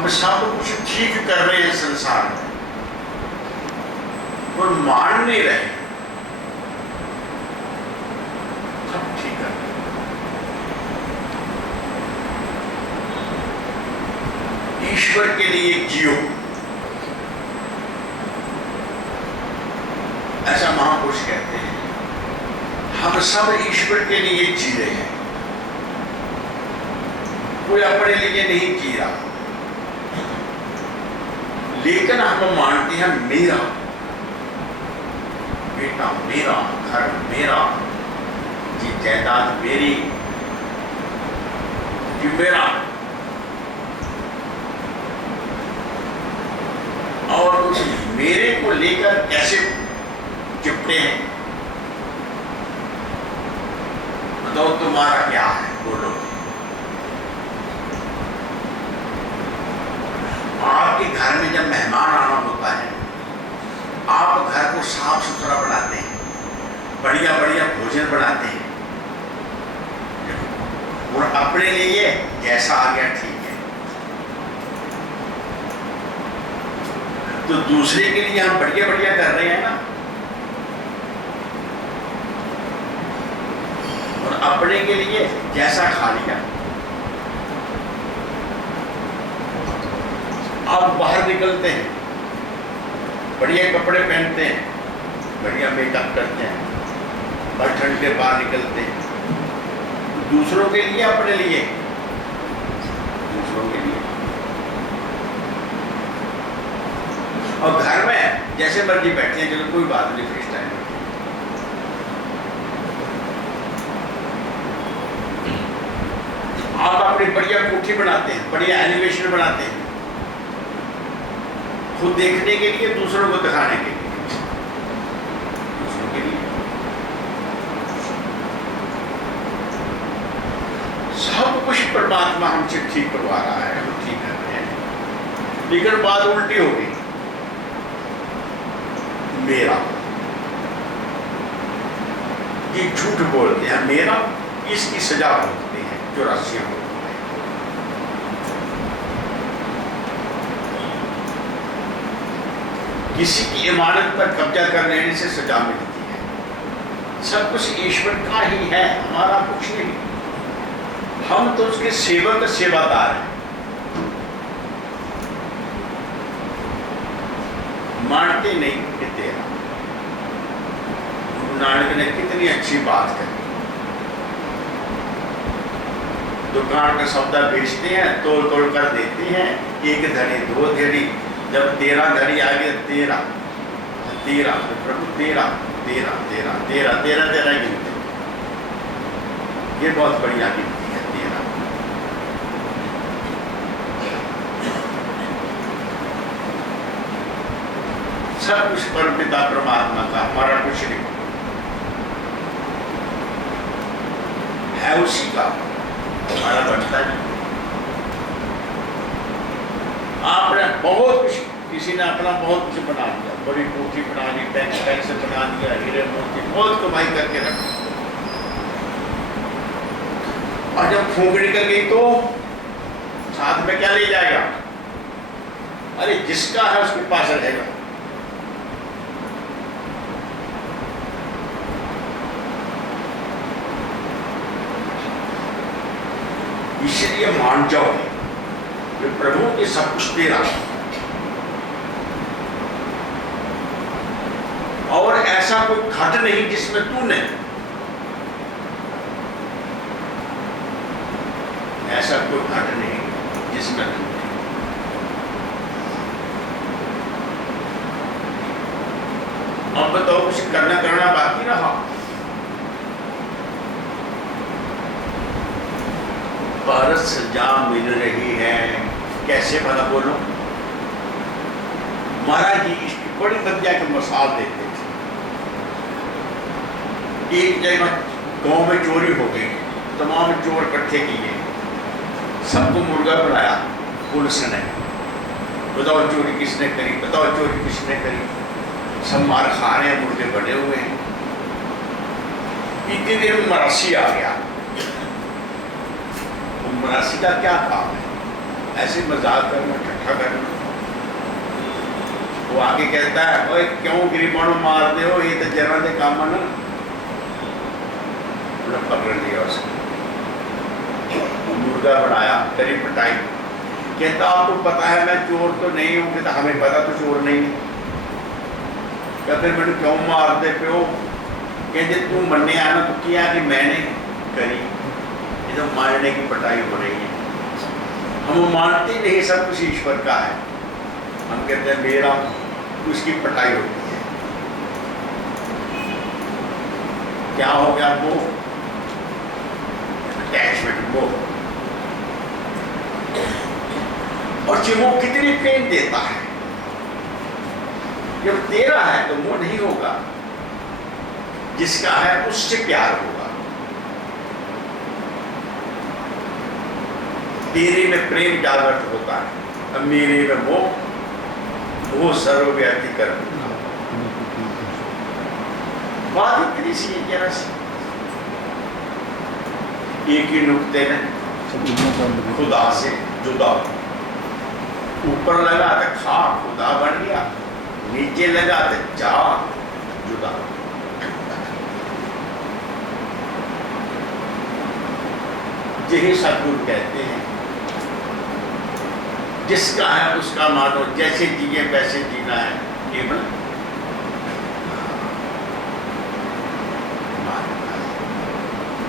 हम सब कुछ ठीक कर रहे हैं संसार में, और मान नहीं रहे सब ठीक कर रहे। ईश्वर के लिए जियो, ऐसा महापुरुष कहते हैं। हम सब ईश्वर के लिए जी रहे हैं, कोई अपने लिए नहीं जी रहा, लेकिन हम मानते हैं मेरा बेटा, मेरा घर, मेरा जी जायदाद, मेरी जी मेरा। और उस मेरे को लेकर कैसे चिपटे हैं? बताओ तुम्हारा क्या है, बोलो। आपके घर में जब मेहमान आना होता है, आप घर को साफ सुथरा बनाते हैं, बढ़िया बढ़िया भोजन बनाते हैं, और अपने लिए जैसा आ गया ठीक है। तो दूसरे के लिए हम बढ़िया बढ़िया कर रहे हैं ना, और अपने के लिए जैसा खा लिया। आप बाहर निकलते हैं, बढ़िया कपड़े पहनते हैं, बढ़िया मेकअप करते हैं, बस ठंड के बाहर निकलते हैं, दूसरों के लिए, अपने लिए, दूसरों के लिए। और घर में जैसे मर्जी बैठे हैं, चलो कोई बात नहीं, फ्री टाइम। आप अपनी बढ़िया कोठी बनाते हैं, बढ़िया एलिवेशन बनाते हैं, खुद देखने के लिए, दूसरों को दिखाने के लिए, दूसरों के लिए। सब कुछ परमात्मा हमसे ठीक करवा रहा है, हम ठीक कर रहे हैं, लेकिन बात उल्टी हो गई। मेरा, ये झूठ बोलते हैं, मेरा, इसकी सजा भुगतते हैं, 84 हो। किसी की इमारत पर कब्जा कर लेने से सजा मिलती है। सब कुछ ईश्वर का ही है, हमारा कुछ नहीं। हम तो उसके सेवक, सेवादार हैं। मानते नहीं कि तेरा। गुरु नानक ने कितनी अच्छी बात कही। दुकान का सौदा बेचते हैं, तोड़ तोड़ कर देते हैं, एक धड़ी, दो धड़ी, जब 13 घड़ी आ गया, 13 तो प्रभु 13 गिनते। ये बहुत बढ़िया गिनती है, 13। सब कुछ परमपिता परमात्मा का, हमारा कुछ नहीं है, उसी का, हमारा बनता नहीं। आपने बहुत कुछ, किसी ने अपना बहुत कुछ बना दिया, बड़ी कोठी बना ली, बैंक से बना दिया, हीरे मोती, बहुत कमाई करके रखा, और जब फूंक निकल गई तो साथ में क्या ले जाएगा? अरे जिसका है उसके पास रहेगा। इसलिए मान जाओ प्रभु ये सब कुछ तेरा, और ऐसा कोई घट नहीं जिसमें तू नहीं, ऐसा कोई घट नहीं जिसमें तू नहीं। अब बताओ कुछ करना बाकी रहा? भारत सजा मिल रही है, कैसे भला बोलो? महाराज जी इसकी बड़ी बढ़िया की मिसाल देते थे। एक जगह गांव में चोरी हो गई, तमाम चोर इकट्ठे किए, सबको मुर्गा बनाया पुलिस ने। बताओ चोरी किसने करी, बताओ चोरी किसने करी? सब मार खा रहे हैं, मुर्गे बने हुए हैं। इतनी देर में मरासी आ गया। मरासी का क्या काम है? ऐसे मजाक करना, ठट्ठा करना। वो आगे कहता है, ओए क्यों गिरीबाणु मार दे हो, ये तो जरा दे काम ना। पकड़ लिया उसको, मुर्गा बनाया, करी पिटाई। कहता आपको पता है मैं चोर तो नहीं हूं। कहता हमें पता तो चोर नहीं है। कहते मैंने क्यों मार दे प्यो? कहते तू मरने आना तो किया कि मैंने करी। ये तो मारने की पिटाई हो रही है। हम मानते नहीं सब कुछ ईश्वर का है। हम कहते हैं मेरा, उसकी पिटाई होती है। क्या हो गया? वो अटैचमेंट, वो। और जो वो कितनी पेन देता है। जब तेरा है तो वो नहीं होगा, जिसका है उससे प्यार होगा। तेरे में प्रेम जागृत होता है, अब मेरे में वो सर्वव्यापी कर दूंगा। बात इतनी सी है, जरा सी। एक ही नुक्ते में खुदा से जुदा। ऊपर लगा तो खा खुदा बन गया, नीचे लगा तो जा जुदा। यही सतगुरु कहते हैं, जिसका है उसका मानो, जैसे जिए वैसे जीना है, केवल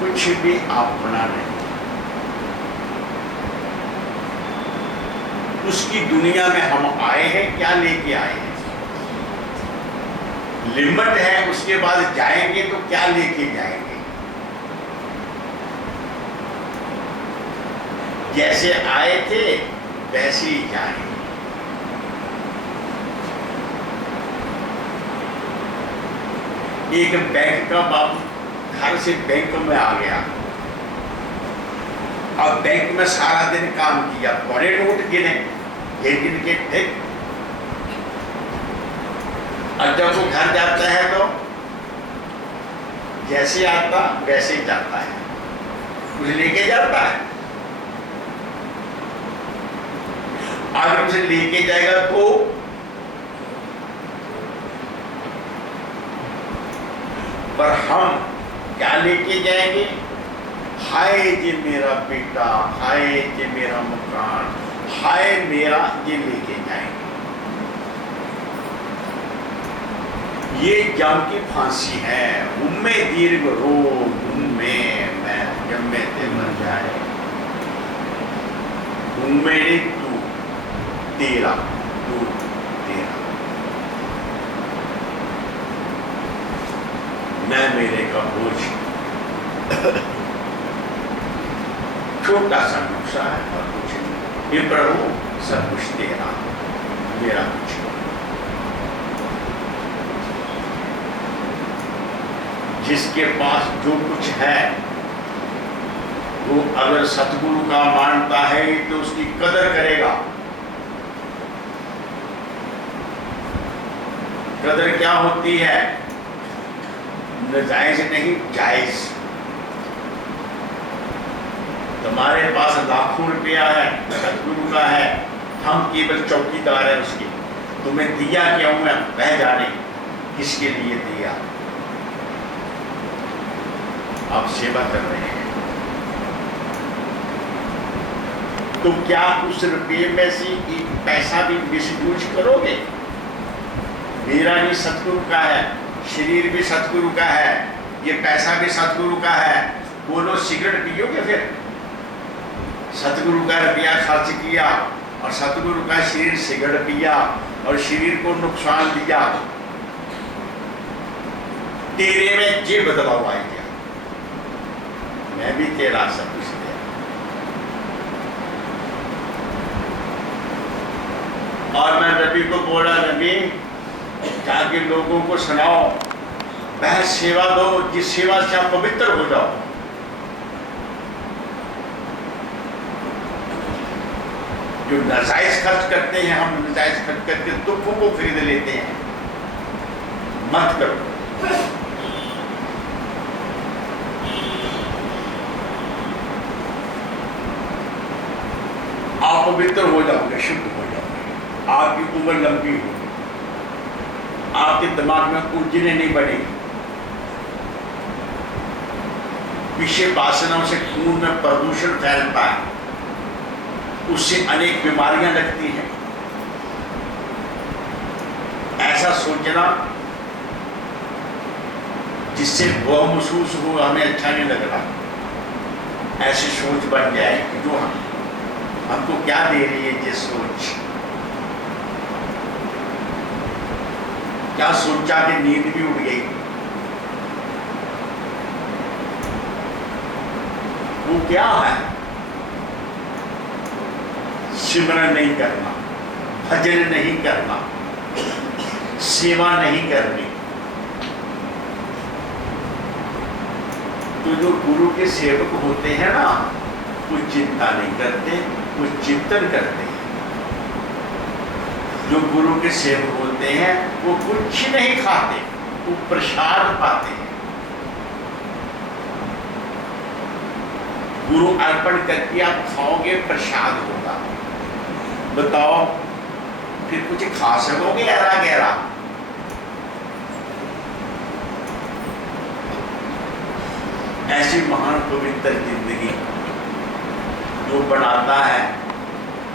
कुछ भी अपना नहीं। उसकी दुनिया में हम आए हैं, क्या लेके आए हैं? लिमिट है, उसके बाद जाएंगे तो क्या लेके जाएंगे? जैसे आए थे वैसे ही जाएंगे। एक बैंक का बाबू घर से बैंक में आ गया। अब बैंक में सारा दिन काम किया, बड़े नोट गिने, गिन के ठीक। और जब वो घर जाता है तो जैसे आता वैसे ही जाता है, कुछ लेके जाता है। अगर उसे लेके जाएगा तो पर हम क्या लेके जाएंगे? हाय जी मेरा बेटा, हाय जी मेरा मकान, हाय मेरा, ये लेके जाएंगे। ये जम की फांसी है। उम्मे दीर्घ रोग, उम्मे मैं जम्मे ते मर जाए। उम्मे ने तू तेरा, तू तेरा, मैं मेरे का बोझ। छोटा सा नुस्खा है और कुछ नहीं। ये प्रभु सब कुछ तेरा, मेरा कुछ नहीं। जिसके पास जो कुछ है वो अगर सतगुरु का मानता है तो उसकी कदर करेगा। कदर क्या होती है? नाजायज नहीं, जायज। तुम्हारे पास लाखों रुपया है, सतगुरु का है, हम केवल चौकीदार हैं उसके। तुम्हें दिया क्यों है वह जाने, किसके लिए दिया। आप सेवा कर रहे हैं तो क्या उस रुपये में से एक पैसा भी मिसयूज करोगे? मेरा भी सतगुरु का है, शरीर भी सतगुरु का है, ये पैसा भी सतगुरु का है। बोलो सिगरेट पियोगे? फिर सतगुरु का रुपया खर्च किया और सतगुरु का शरीर सिगरेट पिया और शरीर को नुकसान दिया, तेरे में ये बदलाव आ गया। मैं भी तेरा सब कुछ दिया। और मैं नबी को बोला, नबी जाके लोगों को सुनाओ, वह सेवा दो जिस सेवा से आप पवित्र हो जाओ। जो नाजायज खर्च करते हैं, हम नाजायज खर्च करके दुखों को खरीद लेते हैं, मत करो। आप पवित्र हो जाओगे, शुद्ध हो जाओगे, आपकी उम्र लंबी होगी, आपके दिमाग में उलझने नहीं बढ़ेगी, विषय वासनाओं से खून में प्रदूषण फैलता है, उससे अनेक बीमारियां लगती हैं। ऐसा सोचना जिससे वो महसूस हो हमें अच्छा नहीं लग रहा, ऐसी सोच बन जाए कि जो हमको क्या दे रही है ये सोच, क्या सोचा कि नींद भी उड़ गई। वो क्या है? सिमरन नहीं करना, भजन नहीं करना, सेवा नहीं करनी। तो जो गुरु के सेवक होते हैं ना, वो चिंता नहीं करते, वो चिंतन करते हैं। जो गुरु के सेवक होते हैं वो कुछ नहीं खाते, वो प्रसाद पाते हैं। गुरु अर्पण करके आप खाओगे, प्रसाद होगा। बताओ फिर कुछ खा सकोगे गहरा गहरा? ऐसी महान पवित्र जिंदगी जो बनाता है,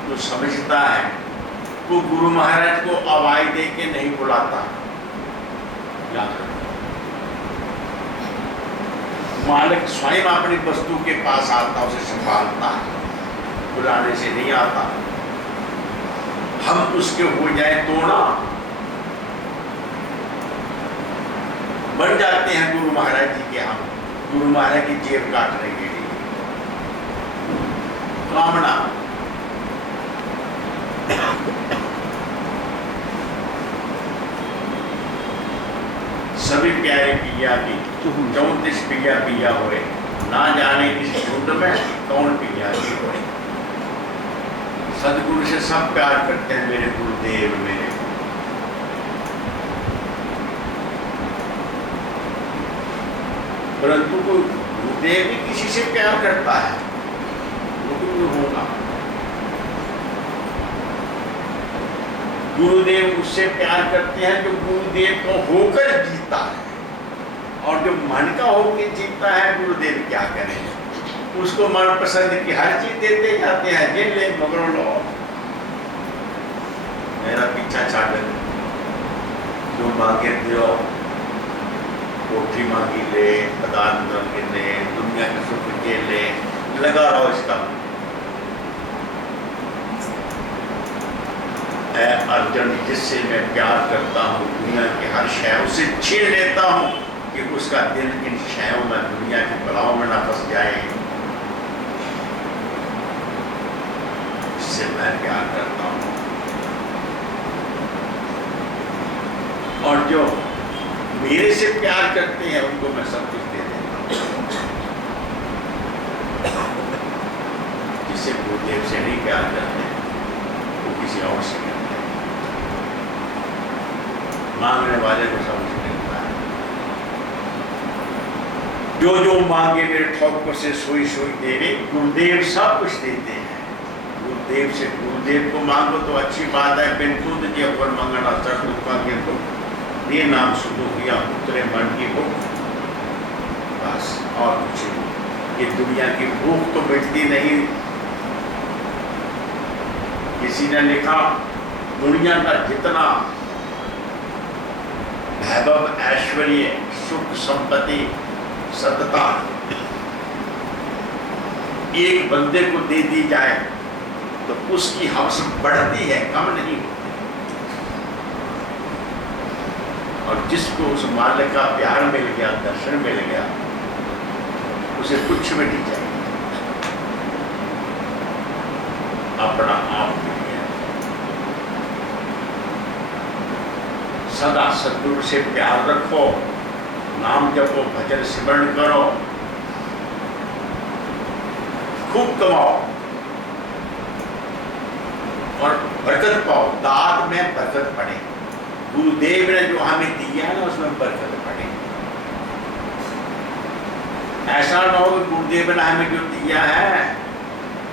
जो समझता है, वो गुरु महाराज को आवाज दे के नहीं बुलाता। याद रखो, मालिक स्वयं अपनी वस्तु के पास आता, उसे संभालता है, बुलाने से नहीं आता। हम उसके हो जाए तो ना बन जाते हैं गुरु महाराज जी के, हम गुरु महाराज की जेब काटने के लिए कामना। सभी प्यारे पिया की 34 पिया पिया हुए, ना जाने किस झुंड में कौन पिया की हुए। सदगुरु से सब प्यार करते हैं, मेरे गुरुदेव मेरे। परंतु कोई गुरुदेव भी किसी से प्यार करता है, वो भी होगा। गुरुदेव उससे प्यार करते हैं जो गुरुदेव को होकर जीता है, और जो मन का होकर जीता है गुरुदेव क्या करें, उसको मन पसंद की हर चीज देते जाते हैं। जे ले मगरो लो, मेरा पीछा छाड़, जो मांगे दो, कोठी मांगी ले, पदार्थ मांगे ले, दुनिया के सुख के ले, लगा रहो इसका। अर्जुन, जिससे मैं प्यार करता हूँ, दुनिया के हर शय उसे छीन लेता हूँ कि उसका दिल इन शयों में, दुनिया की बलाओं में न फंस जाए। इससे मैं प्यार करता हूँ। और जो मेरे से प्यार करते हैं उनको मैं सब कुछ दे देता हूँ। जिससे गुरुदेव से नहीं प्यार करते वो किसी और से करते हैं। मांगने वाले को समझ मिलता है। जो जो मांगे मेरे ठौकर से सोई सोई देवे, गुरुदेव सब कुछ देते हैं। गुरुदेव से, गुरुदेव को मांगो तो अच्छी बात है। बिन खुद के ऊपर मंगना चढ़ के तो ये नाम सुनो किया उतरे मन की भूख, बस और कुछ नहीं। ये दुनिया की भूख तो मिटती नहीं। किसी ने लिखा, दुनिया का जितना वैभव, ऐश्वर्य, सुख, संपत्ति, सतता एक बंदे को दे दी जाए तो उसकी हवस बढ़ती है, कम नहीं। और जिसको उस मालिक का प्यार मिल गया, दर्शन मिल गया, उसे कुछ भी नहीं चाहिए, अपना आप मिल गया। सदा सद्गुरु से प्यार रखो, नाम जपो, भजन सिमरण करो, खूब कमाओ और बरकत पाओ। दाद में बरकत पड़े। गुरुदेव ने जो हमें दिया है ना, उसमें बरकत पड़े। ऐसा ना हो कि गुरुदेव ने हमें जो दिया है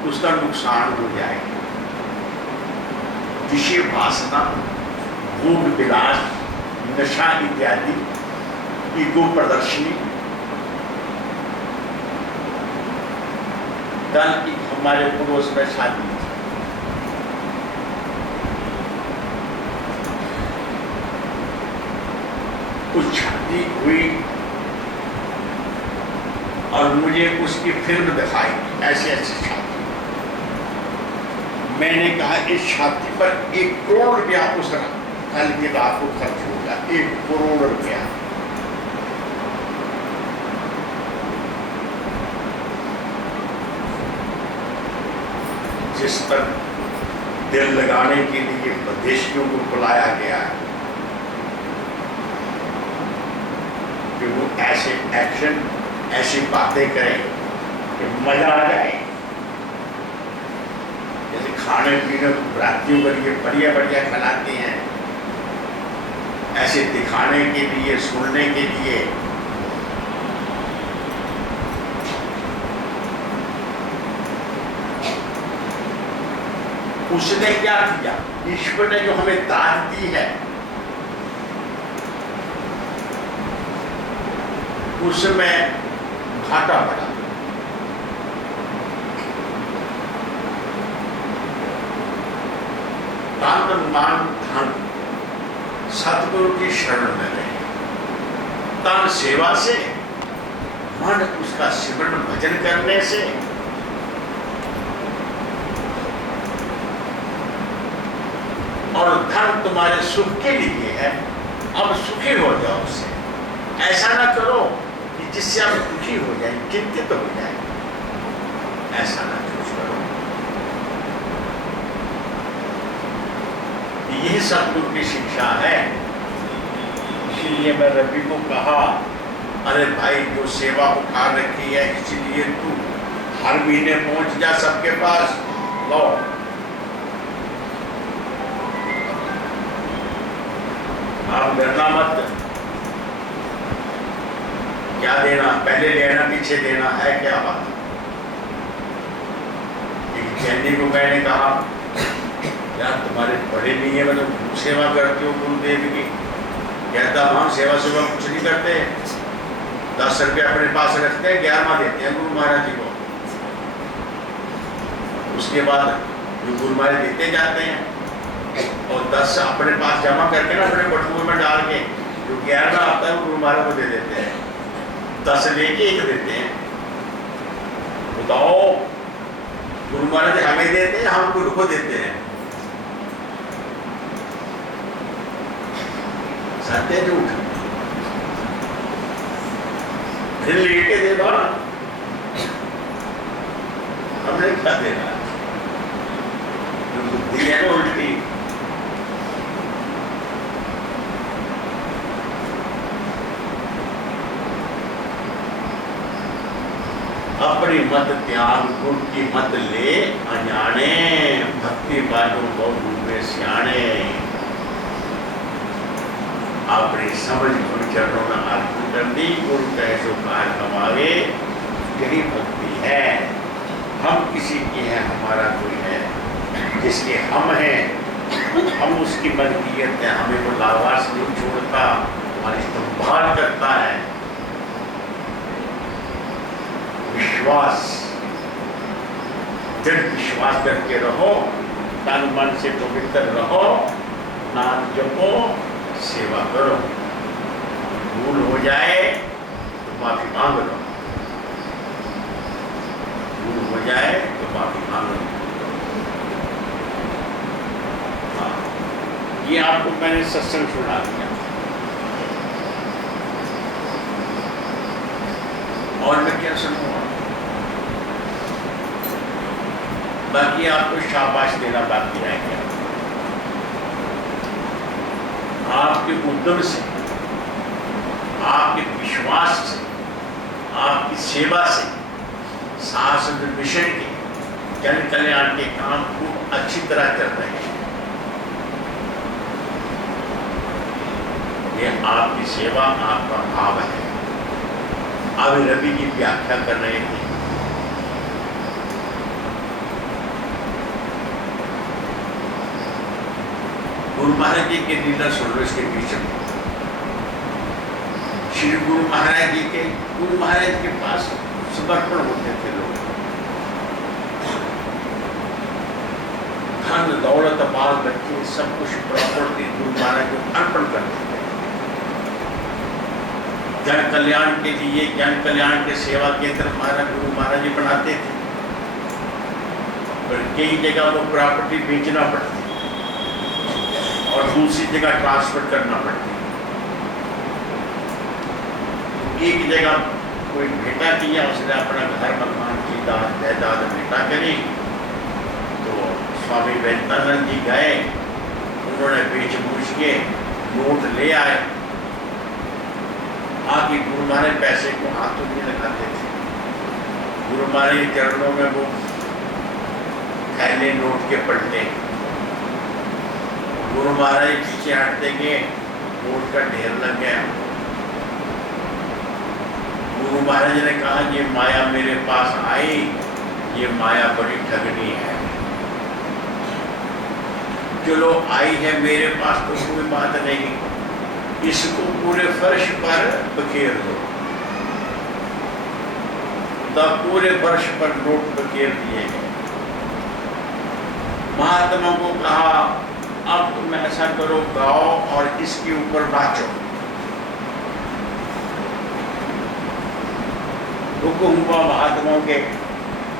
उसका नुकसान हो जाए। विषय वासना, भोग विलास, नशा इत्यादि, ईगो प्रदर्शनी। कल एक हमारे पड़ोस में शादी थी, कुछ शादी हुई और मुझे उसकी फिल्म दिखाई, ऐसे ऐसे शादी। मैंने कहा इस शादी पर 1 करोड़ रुपया उस कल की रात को खर्च होगा, 1 करोड़ रुपया। जिस पर दिल लगाने के लिए विदेशियों को बुलाया गया कि वो ऐसे एक्शन, ऐसी बातें करें कि मजा आ जाए। जैसे खाने पीने बरातियों के लिए बढ़िया बढ़िया खिलाते हैं, ऐसे दिखाने के लिए, सुनने के लिए। उसने क्या किया? ईश्वर ने जो हमें दान दी है उसमें घाटा पड़ा। तन मन धन सतगुरु की शरण में रहे। तन सेवा से, मन उसका सिमरन भजन करने से, और धन तुम्हारे सुख के लिए है। अब सुखी हो जाओ उससे। ऐसा ना करो कि जिससे आप दुखी हो जाए, चिंतित हो जाए। ऐसा ना करो। यह सतगुरु की शिक्षा है। इसलिए मैं रवि को कहा, अरे भाई जो सेवा उठा रखी है इसलिए तू हर महीने पहुंच जा सबके पास, लो आप डरना मत। क्या देना, पहले लेना पीछे देना है, क्या बात। एक जैनी को मैंने कहा, यार तुम्हारे बड़े नहीं है, मतलब सेवा करते हो गुरुदेव की। कहता हम सेवा कुछ नहीं करते, 10 रुपया अपने पास रखते हैं, 11वां देते हैं गुरु महाराज जी को। उसके बाद जो गुरु महाराज देते जाते हैं और 10 अपने पास जमा करके ना अपने बटुए में डाल के जो 11वां आता है वो गुरु महाराज को दे देते हैं। 10 लेके 1 देते हैं। बताओ, गुरु महाराज हमें देते हैं, हम गुरु को देते हैं। सत्य झूठ? फिर लेके दे दो ना, हमने क्या देना। बुद्धि है ना उल्टी। अपनी मत त्याग, गुण की मत ले अनजाने, भक्ति बाजो बहु में सियाने। अपनी समझ गुरु चरणों में अर्पण कर दी, गुरु कहे सो कार कमावे, यही भक्ति है। हम किसी की है, हमारा कोई है, जिसके हम हैं, हम उसकी मलकियत है। हमें वो लावास नहीं छोड़ता, हमारी संभाल करता है। विश्वास, दृढ़ विश्वास करके रहो, तन मन से पवित्र रहो, नाम जपो, सेवा करो। भूल हो जाए तो माफी मांग लो, भूल हो जाए तो माफी मांग लो। हाँ, ये आपको मैंने सत्संग सुना दिया। और मैं क्या सुनूंगा? बाकी आपको शाबाश देना बाकी रह गया। आपके उद्यम से, आपके विश्वास से, आपकी सेवा से शासन मिशन के जन कल्याण के काम खूब अच्छी तरह चल रहे हैं। ये आपकी सेवा, आपका भाव है। अब रवि की व्याख्या कर रहे थे। गुरु महाराज जी के लीला सुन लो इसके पीछे। श्री गुरु महाराज जी के पास समर्पण होते थे लोग, धन दौलत बाल बच्चे सब कुछ प्रॉपर्टी गुरु महाराज को अर्पण करते थे। जन कल्याण के लिए, जन कल्याण के सेवा केंद्र गुरु महाराज जी बनाते थे, पर कई जगह वो प्रॉपर्टी बेचना पड़ती और दूसरी जगह ट्रांसफर करना पड़ती। एक जगह कोई बेटा किया, उसने अपना घर मकान की जायदाद बेटा करी, तो स्वामी वैद्यनाथ जी गए, उन्होंने बेच बूझ के नोट ले आए। आगे गुरु महाराज पैसे को हाथों में लगाते थे, गुरु महाराज के चरणों में वो थैले नोट के पलटे, गुरु महाराज पीछे हटते गए, नोट का ढेर लग गया। गुरु महाराज ने कहा, ये माया मेरे पास आई, ये माया बड़ी ठगनी है। चलो आई है मेरे पास तो कोई बात नहीं, इसको पूरे फर्श पर बखेर दो। तब पूरे फर्श पर नोट बखेर दिए गए। महात्मा को कहा, अब तुम ऐसा करो, गाओ और इसके ऊपर नाचो। हुक्म हुआ महात्माओं के,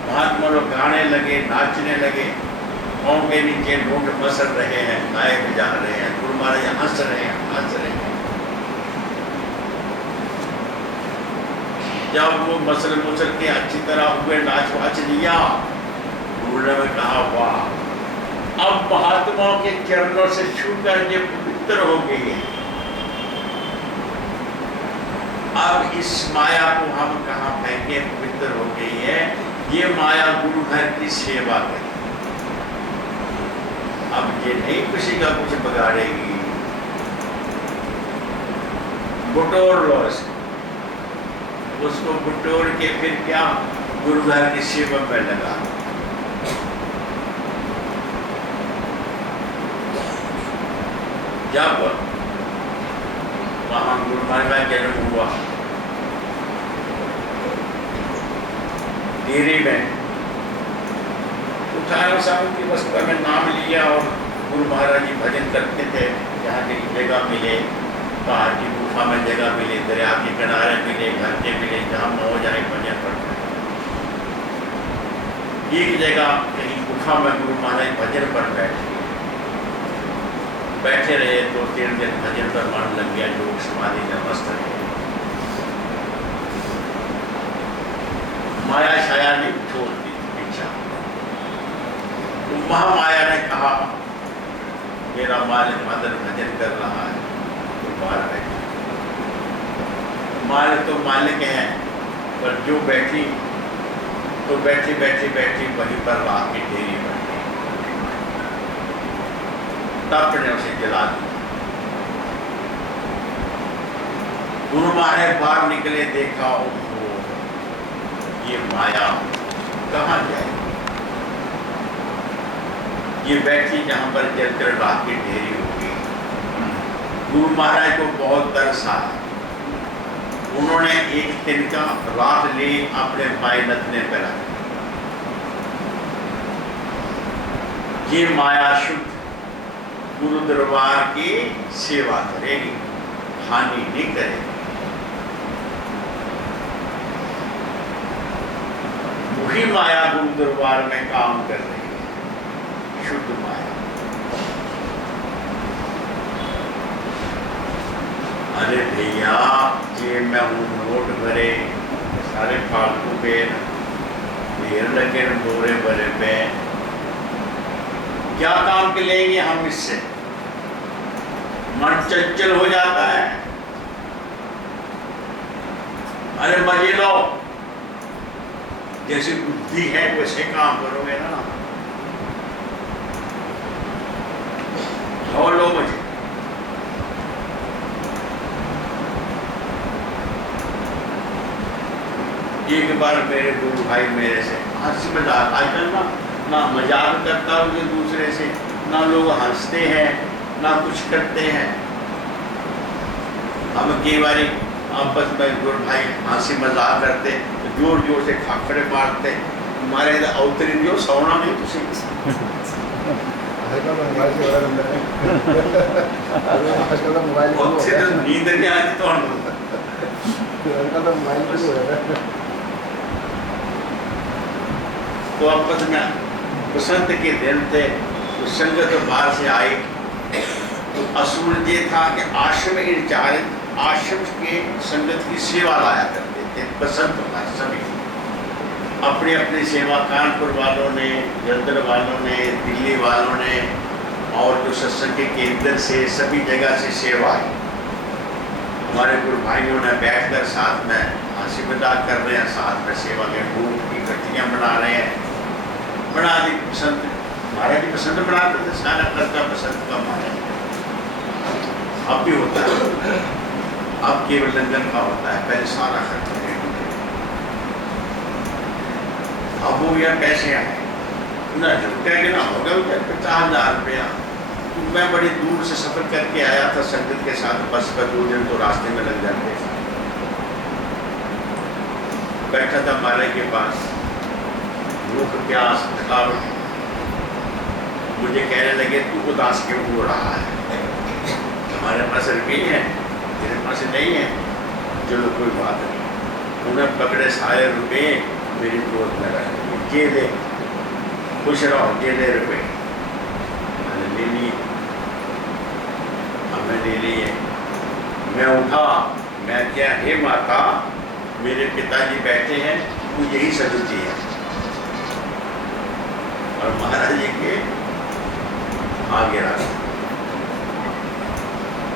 महात्मा लोग गाने लगे, नाचने लगे, पाँव के नीचे नोट मसल रहे हैं, गाए बजा रहे हैं, गुरु महाराज हंस रहे हैं, हंस रहे हैं। जब वो मसल के अच्छी तरह हुए, नाच वाच लिया, गुरु ने कहा, वाह, अब महात्माओं के चरणों से छूकर ये पवित्र हो गई है। अब इस माया को हम कहाँ फेंके, पवित्र हो गई है। ये माया गुरु घर की सेवा करे, अब ये नहीं किसी का कुछ बिगाड़ेगी। बटोर लो उसको बटोर के फिर क्या, गुरु घर की सेवा में लगा। जब वहां गुरु महाराज का जन्म हुआ डेरी में, 18 साल की अवस्था में नाम लिया और गुरु महाराज जी भजन करते थे। जहाँ कहीं जगह मिले, पहाड़ की गुफा में जगह मिले, दरिया के किनारे मिले, घर के मिले, जहाँ मौज आए भजन पढ़ते। एक जगह कहीं गुफा में गुरु महाराज भजन पर बैठे रहे, 2-3 दिन भजन पर मन लग गया, योग समाधि में मस्त रहे। माया छाया ने छोड़ दी पीछा। तो महामाया ने कहा, मेरा मालिक मदन भजन कर रहा है, तो बाहर बैठे। मालिक तो मालिक है, पर जो बैठी तो बैठी वहीं पर रात की ढेरी बन गई। तप ने उसे जला दिया। गुरु महाराज बाहर निकले, देखा, ओहो, ये माया कहाँ जाए। ये बैठी जहां पर जलकर रात की ढेरी हो गई। गुरु महाराज को बहुत तरस आया। उन्होंने एक तिनका राख ले अपने पाए नथने पर रखा। ये माया शुद्ध गुरु दरबार की सेवा करेगी, हानि नहीं करेगी। वही माया गुरु दरबार में काम कर रही है, शुद्ध माया। अरे भैया, ये मैं हूँ, नोट भरे सारे फालतू पे ढेर लगे, बोरे भरे पे, क्या काम के लेंगे हम इससे? मन चंचल हो जाता है। अरे मजे लो, जैसी बुद्धि है वैसे काम करोगे ना। लो मजे। एक बार मेरे गुरु भाई मेरे से हंसी मजाक, आजकल ना मजाक करता हूँ दूसरे से, ना लोग हंसते हैं, ना कुछ करते हैं। हम कई बार आपस में गुरु भाई हंसी मजाक करते, जोर जोर से खाखड़े मारते, हमारे अवतरी दियो सोना नहीं तुसी नींद नहीं आती तो आपस में बसंत के दिन थे, तो संगत बाहर से आई, तो असूल ये था कि आश्रम इंचार्ज आश्रम के संगत की सेवा लाया करते थे। बसंत का सभी अपनी अपनी सेवा, कानपुर वालों ने, जलंधर वालों ने, दिल्ली वालों ने, और जो सत्संग के केंद्र से सभी जगह से सेवा आई। हमारे गुरु भाइयों ने बैठकर साथ में हंसी मजाक कर रहे हैं, साथ में सेवा के भूख की इकट्ठियाँ बना रहे हैं। बना दी पसंद, हमारे भी पसंद बनाते थे, सारा करता पसंद का हमारे अब भी होता है, अब केवल लंदन का होता है, पहले सारा खर्चा है। अब वो यार पैसे आए ना, झुकते कि ना होगा उधर 50,000 रुपया। तो मैं बड़ी दूर से सफर करके आया था संगत के साथ, बस पर 2 दिन तो रास्ते में लग जाते। बैठा था महाराज के पास, भूख प्यास थकावट, मुझे कहने लगे तू उदास क्यों हो रहा है, हमारे पास रुपये हैं, तेरे पास नहीं है। चलो कोई बात नहीं, उन्हें पकड़े सारे रुपये मेरी गोद में रख दिए, ले खुश रहो, ले रुपये। मैंने ले लिए, हमने ले लिए। मैं उठा, मैं क्या, हे माता मेरे पिताजी बैठे हैं, तू यही सजती है। और महाराज जी के आगे रख,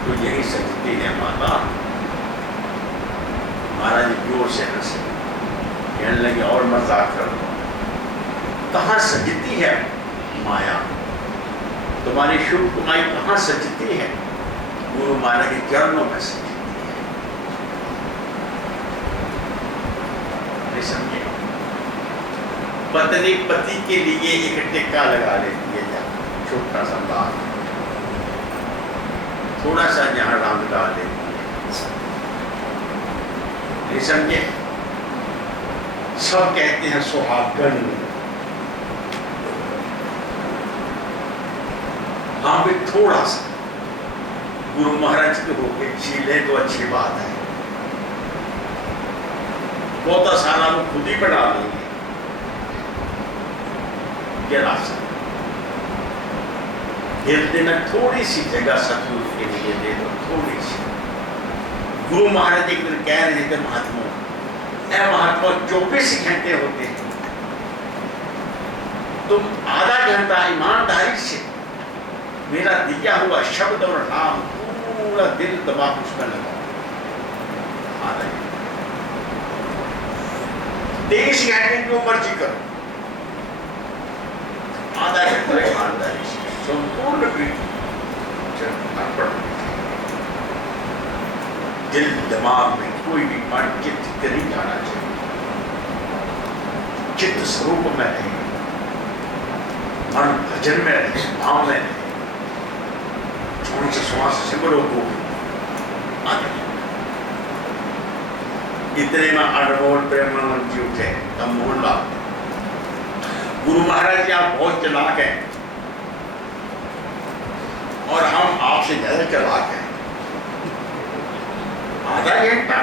तो यही सजती है माता। महाराज जोर से हंसे, कहने लगे और मजाक कर दो, कहाँ सजती है माया, तुम्हारी शुभ कमाई कहाँ सजती है, गुरु महाराज के चरणों में सजती है। समझे, पत्नी पति के लिए एक टिक्का लगा लेती है, छोटा सा बात, थोड़ा सा जहां रंग डाल देती है। समझे, सब कहते हैं सुहागन, हाँ भी थोड़ा सा गुरु महाराज के होके छीले तो अच्छी बात है, बहुत सारा वो खुद ही बढ़ा लेंगे। जरा सा हिलने में थोड़ी सी जगह सतगुरु के लिए दे दो, थोड़ी सी। गुरु महाराज एक दिन कह रहे थे महात्मा, महात्मा 24 घंटे होते हैं, तुम आधा घंटा ईमानदारी से मेरा दिया हुआ शब्द और नाम पूरा दिल दिमाग उसमें लगाओ। आधा घंटा, 23 घंटे जो मर्जी करो, आधा घंटा ईमानदारी से संपूर्ण दिल दिमाग में कोई भी मन चित्त नहीं जाना चाहिए, चित्त स्वरूप में रहे, मन भजन में रहे, भाव में रहे, छोड़ से श्वास सिमरो को इतने में अनमोल प्रेमानंद जी उठे, तब मोहल्ला गुरु महाराज जी आप बहुत चलाक हैं और हम आपसे ज्यादा चलाक हैं। आधा घंटा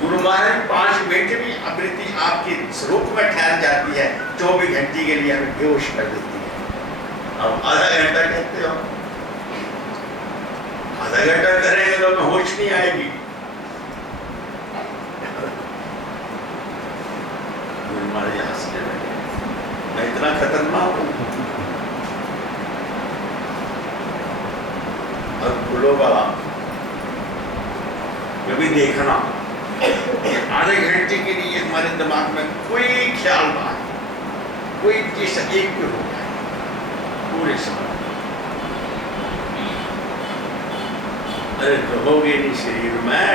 गुरु महाराज 5 मिनट भी आवृत्ति आपके स्वरूप में ठहर जाती है, 24 घंटे के लिए हमें बेहोश कर देती है। अब आधा घंटा कहते हो, आधा घंटा करेंगे तो हमें होश नहीं आएगी। गुरु महाराज हंसने लगे, मैं इतना खतरनाक हूँ? और बोलो बाबा कभी देखना, आधे घंटे के लिए हमारे दिमाग में कोई ख्याल ना आए, कोई चीज एक भी हो जाए पूरे समय, अरे रहोगे नहीं शरीर में,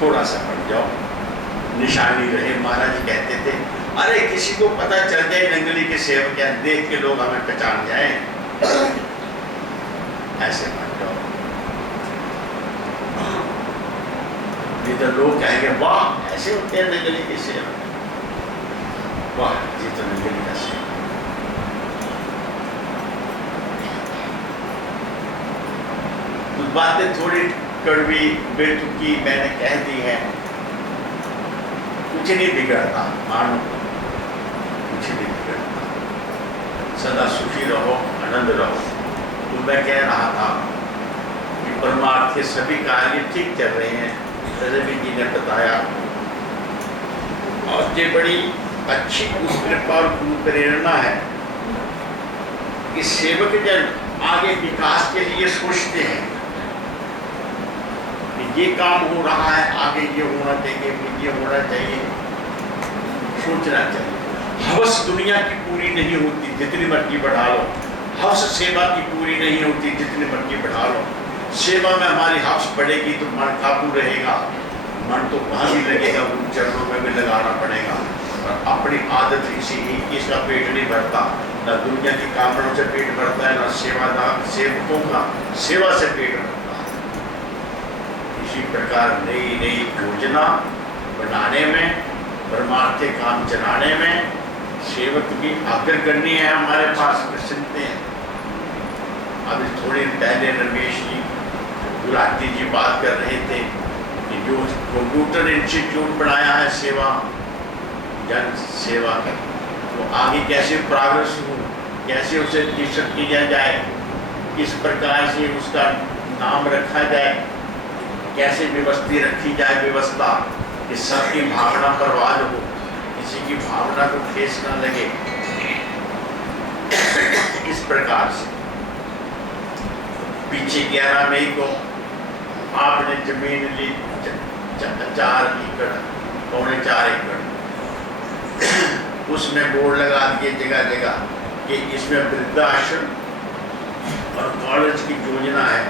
थोड़ा सा पड़ जाओ, निशानी रहे। महाराज कहते थे अरे किसी को पता चल जाए नंगली के सेवक क्या, देख के लोग हमें पहचान जाए, ऐसे मत जाओ। नहीं तो लोग कहेंगे वाह ऐसे होते हैं नंगली के सेवक, वाह ये तो नंगली का सेवक। तो बातें थोड़ी कड़वी बेतुकी मैंने कह दी है, कुछ नहीं बिगड़ता, मानो कुछ नहीं बिगड़ता, सदा सुखी रहो, आनंद रहो। तो मैं कह रहा था कि परमार्थ के सभी कार्य ठीक चल रहे हैं, रवि जी ने बताया, और ये बड़ी अच्छी कृपा और प्रेरणा है कि सेवक जन आगे विकास के लिए सोचते हैं कि ये काम हो रहा है, आगे ये होना चाहिए, ये होना चाहिए, सोचना चाहिए। हवस दुनिया की पूरी नहीं होती, जितनी मर्जी बढ़ा लो, हवस सेवा की पूरी नहीं होती, जितनी मर्जी बढ़ा लो। सेवा में हमारी हवस बढ़ेगी तो मन काबू रहेगा, मन तो वहाँ भी लगेगा, उन चरणों में भी लगाना पड़ेगा। और अपनी आदत इसी इसका पेट नहीं भरता, न दुनिया की कामनाओं से पेट भरता है, न सेवकों का सेवा से पेट भरता है। इसी प्रकार नई नई योजना बनाने में, परमार्थ काम चलाने में सेवक की आग्रह करनी है। हमारे पास सुनते हैं, अभी थोड़ी पहले रमेश जी गुलाटी जी बात कर रहे थे कि जो कंप्यूटर इंस्टीट्यूट बनाया है सेवा जन सेवा का, वो आगे कैसे प्रोग्रेस हो, कैसे उसे रजिस्टर किया जाए, किस प्रकार से उसका नाम रखा जाए, कैसे व्यवस्थित रखी जाए व्यवस्था कि सबकी भावना बर्बाद हो, किसी की भावना को ठेस न लगे। इस प्रकार से पीछे 11 मई को आपने जमीन ली 4 एकड़, 4.25 एकड़, उसमें बोर्ड लगा दिए जगह जगह कि इसमें वृद्धाश्रम और कॉलेज की योजना है,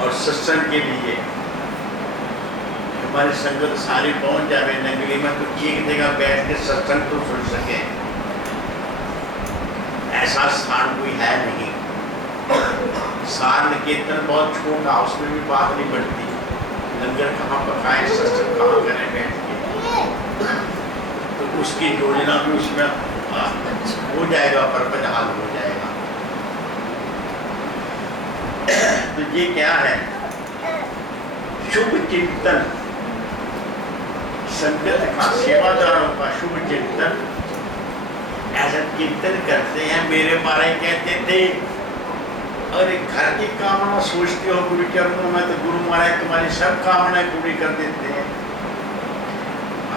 और सत्संग के लिए हमारी संगत सारी पहुंच जाए नगरी में, तो एक जगह बैठ के सत्संग तो सुन सके। ऐसा स्थान कोई है नहीं। सार निकेतन बहुत छोटा, उसमें भी बात नहीं बढ़ती, लंगर कहाँ पकाएं, सत्संग कहाँ करें बैठ के, तो उसकी योजना भी उसमें हो जाएगा, पर्पज हाल हो जाएगा। तो ये क्या है, शुभ चिंतन, संगत का, सेवादारों का शुभ चिंतन, ऐसा चिंतन करते हैं। मेरे मारे कहते थे, अरे घर की कामना सोचते हो गुरु चरणों में, तो गुरु महाराज तुम्हारी सब कामनाएं पूरी कर देते हैं।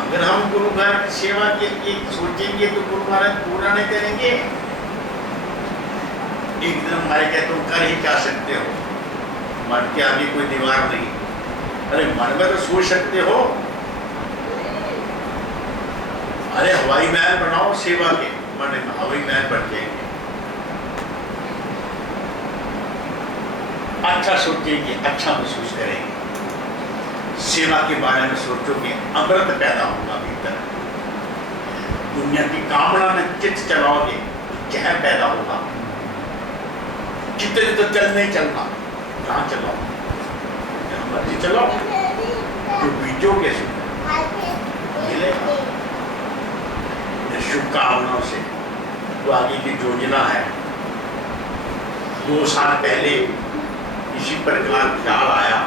अगर हम गुरु घर की सेवा के लिए सोचेंगे तो गुरु महाराज पूरा नहीं करेंगे। एक दिन हमारे कहते तुम कर ही क्या सकते हो, मन के आगे कोई दीवार नहीं। अरे मन में तो सोच सकते हो, अरे हवाई महल बनाओ सेवा के, मन में हवाई महल बन जाएंगे। अच्छा सोचेंगे, अच्छा महसूस करेंगे, सेवा के बारे में सोचोगे, अमृत पैदा होगा भीतर। दुनिया की कामना में चित्त चलाओगे, जहर पैदा होगा। कितने तो चल नहीं चलना, कहाँ चलाओ, जहाँ मर्जी चलाओ, जो बीजोगे मिलेगा। शुभकामनाओं से तो आगे की योजना है। 2 साल पहले इसी प्रकार ख्याल आया,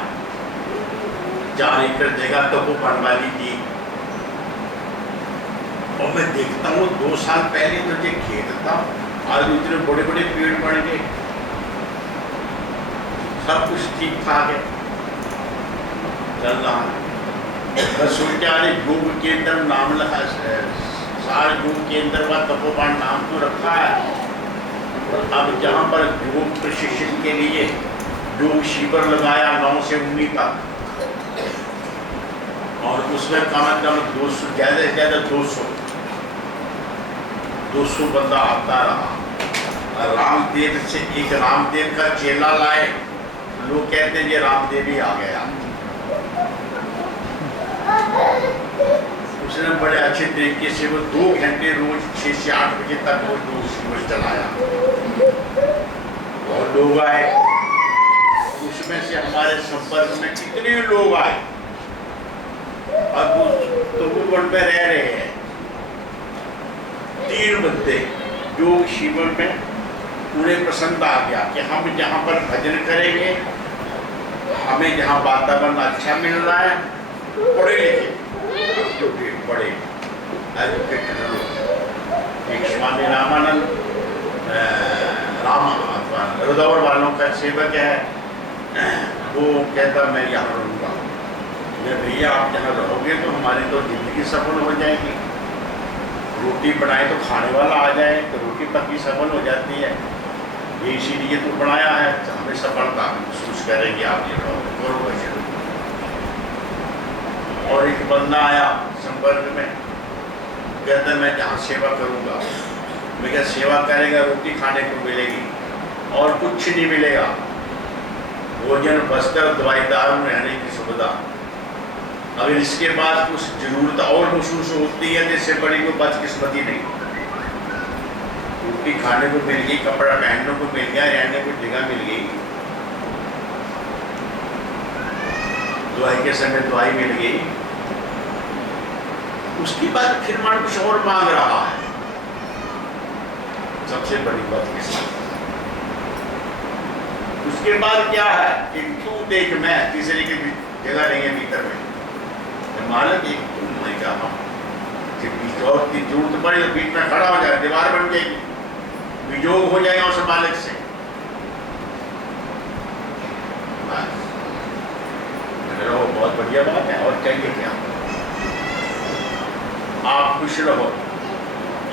4 एकड़ जगह तो वो बनवा लीजिए, और मैं देखता हूँ 2 साल पहले तो ये खेत था, आज इतने बड़े बड़े पेड़ बन गए, सब कुछ ठीक ठाक है, चल रहा है। बस सोचा योग केंद्र नाम लगा, सारे योग केंद्र का तपोवन नाम तो रखा है। अब जहाँ पर योग प्रशिक्षण के लिए योग शिविर लगाया 9 से 19 तक, और उसमें कम से कम 200, ज़्यादा से ज़्यादा 200 बंदा आता रहा। रामदेव से एक रामदेव का चेला लाए, लोग कहते हैं ये रामदेव ही आ गया। उस उसने बड़े अच्छे तरीके से वो 2 घंटे रोज 6 से 8 बजे तक वो योग शिविर चलाया। बहुत लोग आए, उसमें से हमारे संपर्क में कितने लोग आए, अब तो वो में रह रहे हैं 3 बंदे योग शिविर में। उन्हें पसंद आ गया कि हम जहाँ पर भजन करेंगे, हमें जहाँ वातावरण अच्छा मिल रहा है, पढ़े लिखे बड़े एजुकेटेड लोग, एक स्वामी रामानंद रुदौर वालों का सेवक है, वो कहता मैं यहाँ रहूँगा। मैं भैया आप यहाँ रहोगे तो हमारी तो जिंदगी सफल हो जाएगी, रोटी बनाए तो खाने वाला आ जाए तो रोटी पकी सफल हो जाती है, ये इसीलिए तो बनाया है, तो हमें सफलता महसूस करेंगे आप ये रहोगे। और एक बंदा आया संपर्क में, कहता मैं जहाँ सेवा करूँगा, मैं क्या सेवा करेगा, रोटी खाने को मिलेगी और कुछ नहीं मिलेगा, भोजन वस्त्र दवाई दारू रहने की सुविधा। अगर इसके बाद कुछ जरूरत और महसूस होती है, जैसे बड़ी को बदकिस्मती नहीं, रोटी खाने को मिल गई, कपड़ा पहनने को मिल गया, रहने को जगह मिल गई, दवाई के समय दवाई मिल गई, उसकी बाद फिर मन कुछ और मांग रहा है, सबसे बड़ी बात किस्मत। उसके बाद क्या है कि तू देख मैं तीसरे की जगह नहीं है भीतर में, मालक एक तुम नहीं क्या हम और की जरूरत पड़े तो बीच में खड़ा हो जाए, दीवार बन जाएगी, विजोग हो जाएगा उस मालिक से। बहुत बढ़िया बात है, और चाहिए क्या, आप खुश रहो,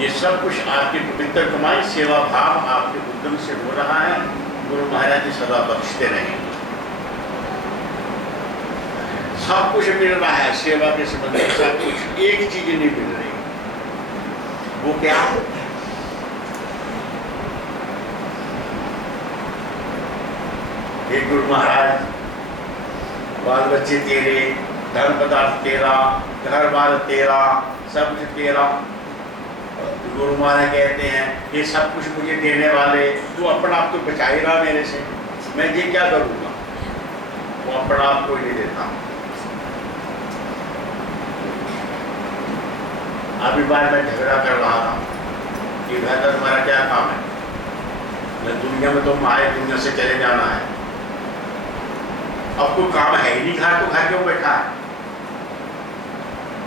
ये सब कुछ आपकी पवित्र कमाई सेवा भाव आपके उद्यम से हो रहा है। गुरु महाराज जी सदा बख्शते रहेंगे। सब कुछ मिल रहा है सेवा के संबंध, सब कुछ, एक चीज नहीं मिल रही, वो क्या, हे गुरु महाराज बाल बच्चे तेरे, धन पदार्थ तेरा, घर बार तेरा, सब कुछ तेरा। गुरु महाराज कहते हैं ये सब कुछ मुझे देने वाले, तू अपना आप तो बचा ही रहा मेरे से, मैं ये क्या करूँगा, वो अपना आप को ही नहीं देता। अभी बार मैं झगड़ा कर रहा था कि बेहतर तुम्हारा क्या काम है, मैं दुनिया में तुम आए, दुनिया से चले जाना है, अब कोई काम है ही नहीं, घर तो घर क्यों बैठा है,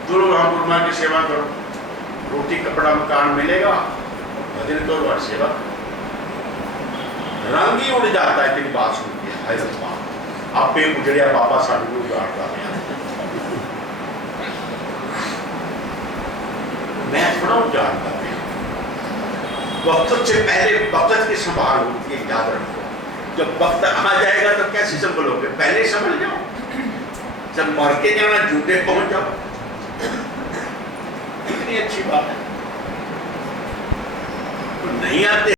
जो लोग हम गुरु की सेवा करो, रोटी कपड़ा मकान मिलेगा, भजन करो और सेवा। रंग ही उड़ जाता है तेरी बात सुन के, हाय रब्बा आप पे उजड़िया बाबा सानू उजाड़ता है, मैं थोड़ा उजाड़ता है। वक्त से पहले वक्त की संभाल होती है, याद रखो, जब वक्त आ जाएगा तो कैसे संभलोगे, पहले संभल जाओ, जब मर के जाना जूते पहुंच जाओ, कितनी अच्छी बात है। तो नहीं आते